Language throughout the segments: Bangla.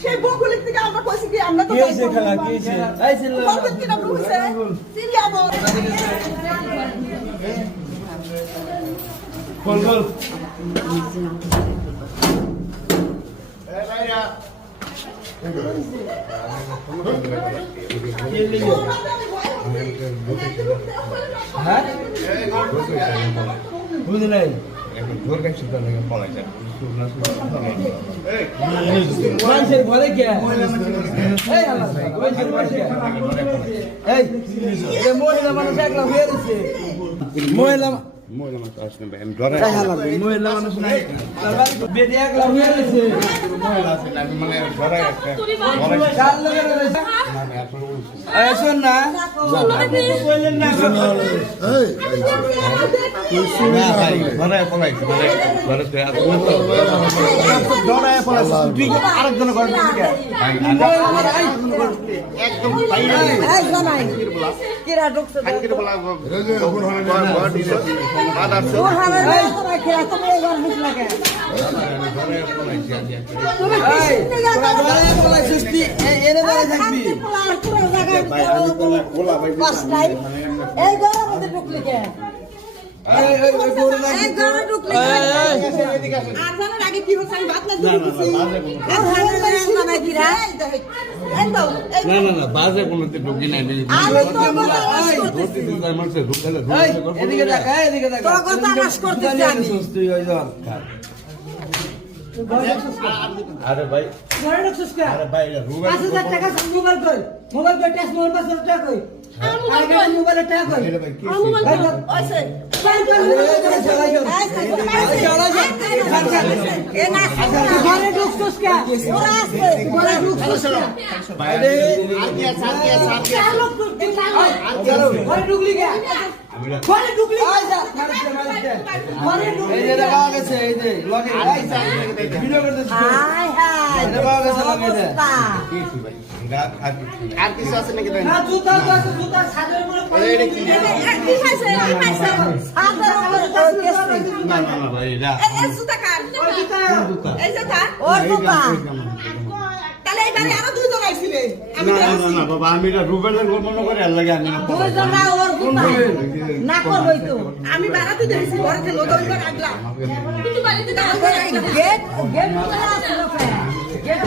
সেই বগুলি থেকে আমরা কইছি কি আমরা তো কি হইছে খেলা কি হইছে এই ছিল বলতেন কি না হইছে সিরিয়াবো গোল গোল এই ভাইরা হ্যাঁ বুঝি নাই ঘর কাছে তো লাগে পড়া যায় মানুষের ঘরে কে এই আল্লাহ মানুষের ঘরে কে এই এ মহিলা মানুষ একলা হয়ে গেছে মহিলা মহিলা মানুষ আসলে আমি ডরে মহিলা মানুষ নাই তার বাড়ি বেটি একলা হয়ে গেছে মহিলা আছে না মানে ডরে একটা কাল লাগে রয়েছে মানে আসলে এই শোন না বললেন না এই তুই শুনে ভাই ঘরে পড়াইছি মানে ঘরে তো ডরায় পড়াছে তুই আরেকজন ঘরে ঢুকে একদম ভাই এই জামাই কিরা ঢুকছে আজকের বলা ঘর দিছে বাদ আছে ও হারা না কিরা তুমি এই ঘর ঢুকলা কে ঘরে পড়াইছি আজ তুমি কিসনে জায়গা ডরায় পড়াছিস তুই এনে দাঁড়ায় থাকবি পুরো জায়গা ভাই আমি তো গোলা ভাই বাস নাই এই ঘরের মধ্যে ঢুকলি কে এই গরু না এই ঘরে ঢুকলি কে আর জানার আগে কি হচ্ছে আমি বাত না দিছি আর হারা জামাই কিরা এই দাও না না না বাজে কোনতে ঢুকি নাই আমি তো কথা ধরতে দিন তার মানুষে ঢুকালে এই এদিকে দেখা এদিকে দেখা তোর কথা আওয়াজ করতেছি আমি। তুই ওই ধর আরে ভাই ঘরে ঢুকছিস কে আরে ভাই রুবেল 5000 টাকা মোবাইল কই মোবাইল কই টেস্ট মোবাইল 5000 টাকা কই আর মোবাইল টাকা কই এটা ভাই কি মোবাইল ওইছে ঘরে ঢুকছিস কে ওরা আছে ঘরে ঢুকছিস বাইরে ঘরে ঢুকলি কে ঘরে ঢুকলি ঘরে ঢুকলি এই যে দেখা গেছে এই যে লগে ভিডিও করতেছিস হাই হাই দেখা গেছে লগে দে কি ভাই আর কিছু আছে নাকি ভাই না জুতা তো আছে জুতা ছাদের উপরে পড়ে কি খাইছে আমি খাইছে ছাদের উপরে কেসি না না না ভাই এটা এই জুতা কার এই জুতা ওর জুতা তাহলে এবারে আরো দুইজন আইছিলে আমি না না না বাবা আমি এটা রুবেলের মনে করে আর লাগে আমি না দুইজন না ওর জুতা না করবই তো আমি বাড়াতে দিয়েছি ঘরে থেকে লোদইবার আগলা কিন্তু বাড়িতে না গেট গেট খোলা আছে গেট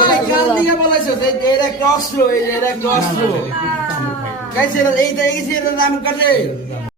ভাই কাল দিকে বলাইছো এটা ক্রস লো এই যে এটা ক্রস লো কাইছে এইটা এই যে নাম কাটে